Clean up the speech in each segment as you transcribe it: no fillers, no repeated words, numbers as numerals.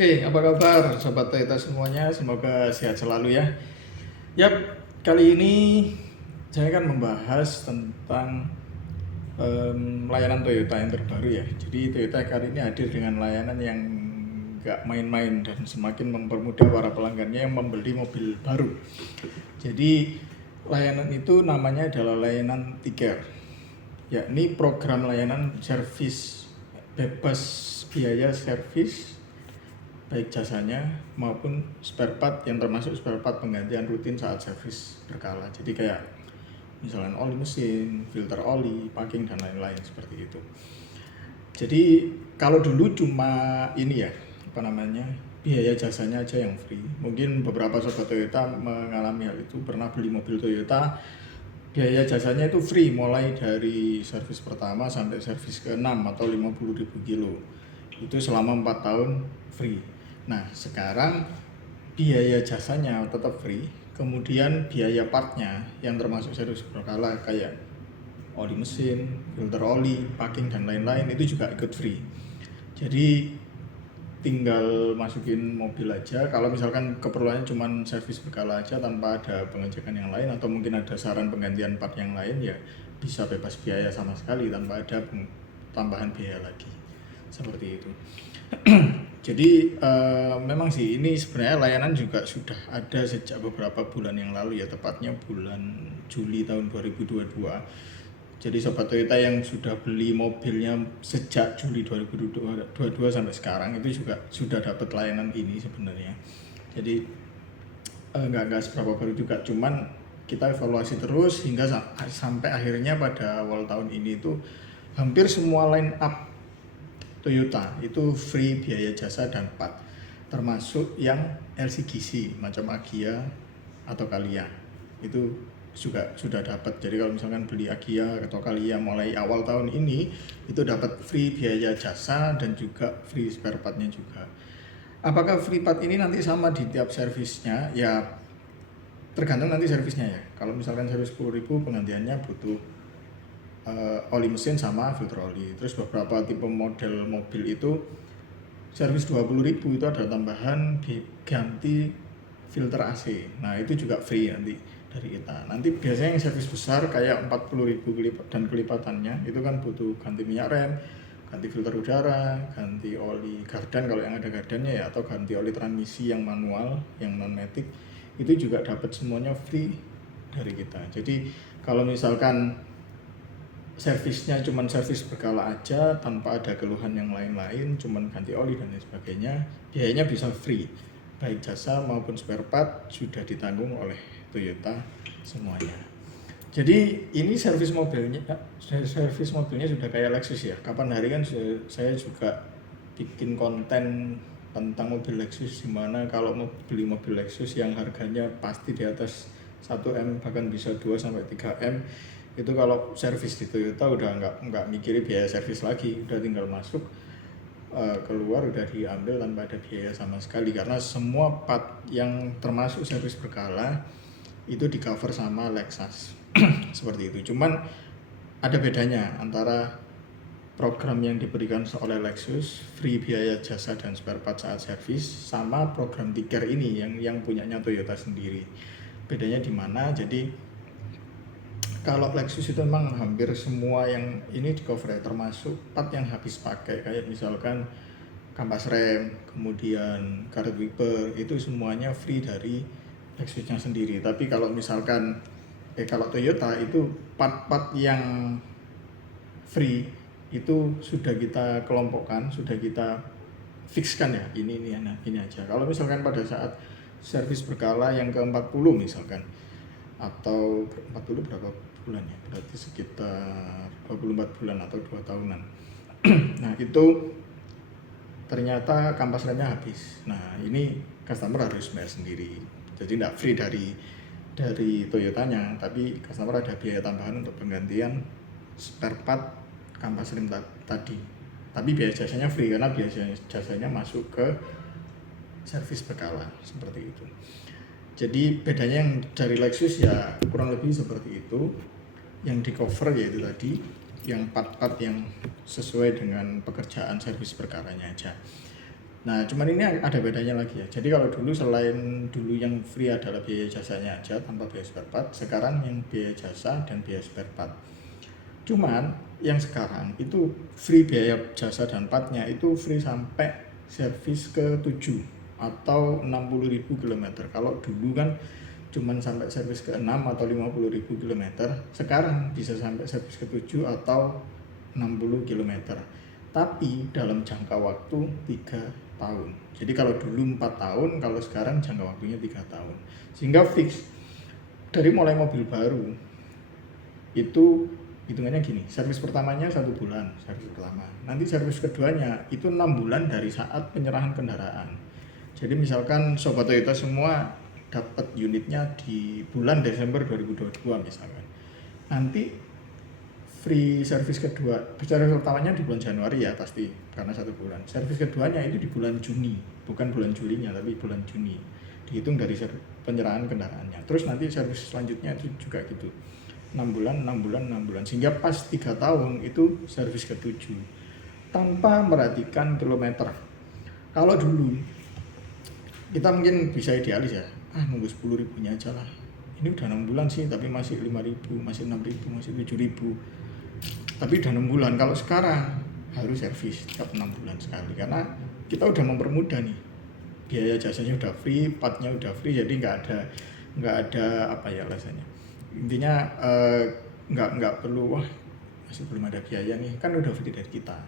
Oke, apa kabar Sobat Toyota semuanya? Semoga sehat selalu ya. Yap, kali ini saya akan membahas tentang layanan Toyota yang terbaru ya. Jadi Toyota kali ini hadir dengan layanan yang nggak main-main dan semakin mempermudah para pelanggannya yang membeli mobil baru. Jadi layanan itu namanya adalah layanan Tiger, yakni program layanan servis bebas biaya servis baik jasanya maupun spare part yang termasuk spare part penggantian rutin saat servis berkala. Jadi kayak misalnya oli mesin, filter oli, packing dan lain-lain seperti itu. Jadi kalau dulu cuma ini ya, biaya jasanya aja yang free. Mungkin beberapa sobat Toyota mengalami hal itu, pernah beli mobil Toyota, biaya jasanya itu free mulai dari servis pertama sampai servis ke-6 atau 50.000 kilo. Itu selama 4 tahun free. Nah, sekarang biaya jasanya tetap free, kemudian biaya partnya yang termasuk servis berkala kayak oli mesin, filter oli, packing dan lain-lain itu juga ikut free. Jadi tinggal masukin mobil aja. Kalau misalkan keperluannya cuma servis berkala aja tanpa ada pengecekan yang lain atau mungkin ada saran penggantian part yang lain, ya bisa bebas biaya sama sekali tanpa ada tambahan biaya lagi. Seperti itu. Jadi memang sih ini sebenarnya layanan juga sudah ada sejak beberapa bulan yang lalu ya, tepatnya bulan Juli tahun 2022. Jadi sobat Toyota yang sudah beli mobilnya sejak Juli 2022 sampai sekarang itu juga sudah dapat layanan ini sebenarnya. Jadi nggak seberapa baru juga, cuman kita evaluasi terus hingga sampai akhirnya pada awal tahun ini itu hampir semua line up Toyota itu free biaya jasa dan part, termasuk yang LCGC macam Agya atau Calia itu juga sudah dapat. Jadi kalau misalkan beli Agya atau Calia mulai awal tahun ini itu dapat free biaya jasa dan juga free spare partnya juga. Apakah free part ini nanti sama di tiap servisnya? Ya tergantung nanti servisnya ya. Kalau misalkan servis 10.000 penggantiannya butuh oli mesin sama filter oli. Terus beberapa tipe model mobil itu servis 20.000 itu ada tambahan ganti filter AC. Nah itu juga free nanti dari kita. Nanti biasanya yang servis besar kayak 40.000 dan kelipatannya itu kan butuh ganti minyak rem, ganti filter udara, ganti oli gardan kalau yang ada gardannya ya, atau ganti oli transmisi yang manual, yang non-matic, itu juga dapat semuanya free dari kita. Jadi kalau misalkan servisnya cuman servis berkala aja tanpa ada keluhan yang lain-lain, cuman ganti oli dan lain sebagainya, biayanya bisa free. Baik jasa maupun spare part sudah ditanggung oleh Toyota semuanya. Jadi ini servis mobilnya sudah kayak Lexus ya. Kapan hari kan saya juga bikin konten tentang mobil Lexus, dimana kalau mau beli mobil Lexus yang harganya pasti di atas 1M bahkan bisa 2-3M, itu kalau servis di Toyota udah nggak mikirin biaya servis lagi, udah tinggal masuk keluar udah diambil tanpa ada biaya sama sekali, karena semua part yang termasuk servis berkala itu di cover sama Lexus. Seperti itu. Cuman ada bedanya antara program yang diberikan oleh Lexus free biaya jasa dan spare part saat servis sama program Tiger ini yang punyanya Toyota sendiri. Bedanya di mana? Jadi kalau Lexus itu memang hampir semua yang ini di cover ya, termasuk part yang habis pakai kayak misalkan kampas rem, kemudian guard wiper, itu semuanya free dari Lexusnya sendiri. Tapi kalau misalkan kalau Toyota itu part-part yang free itu sudah kita kelompokkan, sudah kita fixkan ya, ini aja. Kalau misalkan pada saat servis berkala yang ke-40 misalkan, atau 40 berapa bulan ya, berarti sekitar 24 bulan atau 2 tahunan. Nah itu ternyata kampas remnya habis. Nah ini customer harus bayar sendiri, jadi tidak free dari Toyotanya, tapi customer ada biaya tambahan untuk penggantian spare part kampas rem tadi. Tapi biaya jasanya free karena biaya jasanya masuk ke servis berkala, seperti itu. Jadi bedanya yang dari Lexus ya kurang lebih seperti itu. Yang di cover yaitu tadi yang part-part yang sesuai dengan pekerjaan servis perkaranya aja. Nah, cuman ini ada bedanya lagi ya. Jadi kalau dulu selain dulu yang free adalah biaya jasanya aja tanpa biaya spare part, sekarang yang biaya jasa dan biaya spare part. Cuman yang sekarang itu free biaya jasa dan partnya itu free sampai servis ke 7 atau 60.000 km. Kalau dulu kan cuman sampai servis ke 6 atau 50.000 km, sekarang bisa sampai servis ke 7 atau 60 km. Tapi dalam jangka waktu 3 tahun. Jadi kalau dulu 4 tahun, kalau sekarang jangka waktunya 3 tahun. Sehingga fix dari mulai mobil baru itu hitungannya gini, servis pertamanya 1 bulan, servis pertama. Nanti servis keduanya itu 6 bulan dari saat penyerahan kendaraan. Jadi misalkan Sobat Toyota semua dapat unitnya di bulan Desember 2022 misalkan. Nanti free servis kedua, servis pertamanya di bulan Januari ya pasti karena 1 bulan. Servis keduanya itu di bulan Juni, bukan bulan Julinya tapi bulan Juni. Dihitung dari penyerahan kendaraannya. Terus nanti servis selanjutnya itu juga gitu. 6 bulan, 6 bulan, 6 bulan. Sehingga pas 3 tahun itu servis ke-7 tanpa merhatikan kilometer. Kalau dulu kita mungkin bisa idealis ya, nunggu 10 ribunya aja lah. Ini udah 6 bulan sih tapi masih 5.000, masih 6.000, masih 7.000. Tapi udah 6 bulan. Kalau sekarang harus servis setiap 6 bulan sekali karena kita udah mempermudah nih. Biaya jasanya udah free, partnya udah free, jadi nggak ada apa ya rasanya. Intinya nggak perlu wah masih belum ada biaya nih, kan udah free dari kita.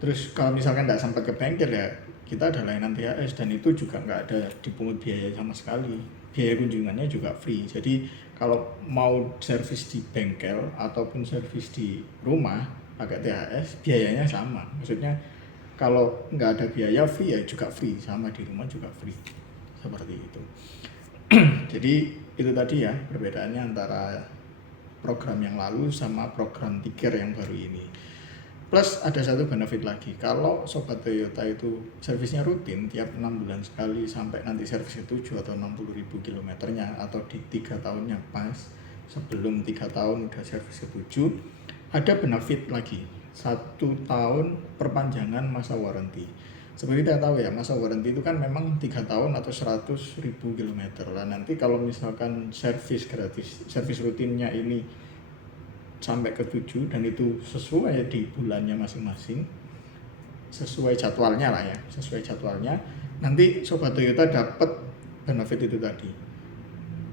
Terus kalau misalkan nggak sempat ke bengkel ya kita ada layanan THS dan itu juga nggak ada dipungut biaya sama sekali. Biaya kunjungannya juga free. Jadi kalau mau servis di bengkel ataupun servis di rumah pakai THS biayanya sama. Maksudnya kalau nggak ada biaya fee ya juga free, sama di rumah juga free. Seperti itu. Jadi itu tadi ya perbedaannya antara program yang lalu sama program Tiker yang baru ini. Plus ada satu benefit lagi, kalau Sobat Toyota itu servisnya rutin tiap 6 bulan sekali sampai nanti servis ke-7 atau 60.000 kilometernya atau di 3 tahunnya pas sebelum 3 tahun udah servis ke-7, ada benefit lagi 1 tahun perpanjangan masa warranty. Seperti kita tahu ya, masa warranty itu kan memang 3 tahun atau 100.000 kilometer lah. Nanti kalau misalkan servis gratis, servis rutinnya ini sampai ke-7 dan itu sesuai di bulannya masing-masing, sesuai jadwalnya lah ya, sesuai jadwalnya, nanti Sobat Toyota dapat benefit itu tadi,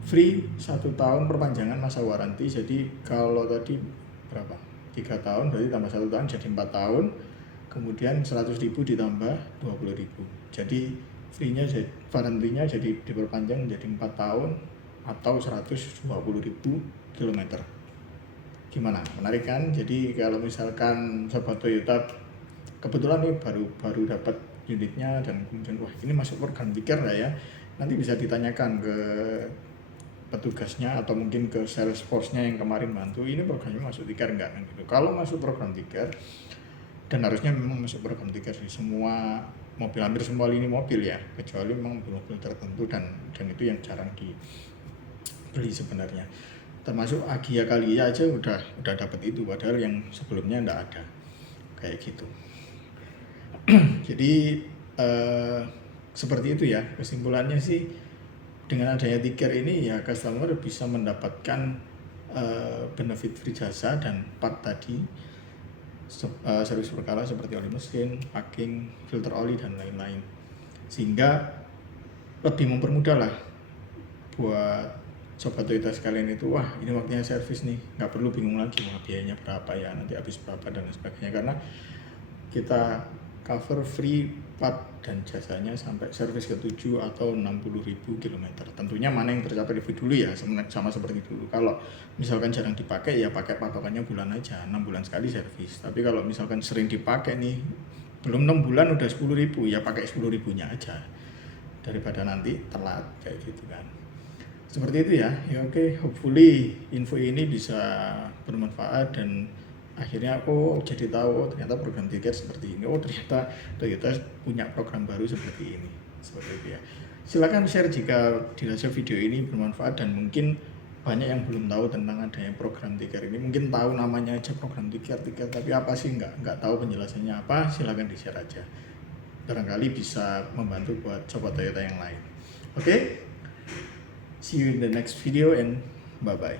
free 1 tahun perpanjangan masa warranty. Jadi kalau tadi berapa, 3 tahun berarti tambah 1 tahun jadi 4 tahun, kemudian 100.000 ditambah 20.000, jadi free-nya, warranty-nya jadi diperpanjang menjadi 4 tahun atau 120.000 kilometer. Gimana, menarik kan? Jadi kalau misalkan Sobat Toyota kebetulan nih baru dapat unitnya dan kemudian wah ini masuk program Tiker lah ya, nanti bisa ditanyakan ke petugasnya atau mungkin ke sales force-nya yang kemarin bantu, ini programnya masuk Tiker enggak kan gitu. Kalau masuk program Tiker, dan harusnya memang masuk program Tiker sih, semua mobil, hampir semua lini mobil ya, kecuali memang mobil tertentu dan itu yang jarang dibeli sebenarnya. Termasuk Agia Kalia aja udah dapat itu, padahal yang sebelumnya enggak ada kayak gitu. Jadi seperti itu ya kesimpulannya sih, dengan adanya Tiker ini ya customer bisa mendapatkan benefit free jasa dan part tadi, servis berkala seperti oli mesin, packing, filter oli dan lain-lain, sehingga lebih mempermudah lah buat Sobat Toyota sekalian itu. Wah ini waktunya servis nih, nggak perlu bingung lagi wah biayanya berapa ya, nanti habis berapa dan sebagainya, karena kita cover free part dan jasanya sampai servis ke-7 atau 60.000 km. Tentunya mana yang tercapai lebih dulu ya, sama seperti dulu. Kalau misalkan jarang dipakai ya pakai patokannya bulan aja, 6 bulan sekali servis. Tapi kalau misalkan sering dipakai nih, belum 6 bulan udah 10.000, ya pakai 10.000-nya aja daripada nanti telat kayak gitu kan. Seperti itu ya. Ya oke, hopefully info ini bisa bermanfaat dan akhirnya aku jadi tahu ternyata program Tiker seperti ini. Oh ternyata Toyota punya program baru seperti ini. Seperti itu ya. Silakan share jika dirasa video ini bermanfaat dan mungkin banyak yang belum tahu tentang adanya program Tiker ini. Mungkin tahu namanya aja program Tiker, tapi apa sih nggak tahu penjelasannya apa, silakan di share aja. barangkali bisa membantu buat sobat Toyota yang lain. Oke, see you in the next video and bye bye.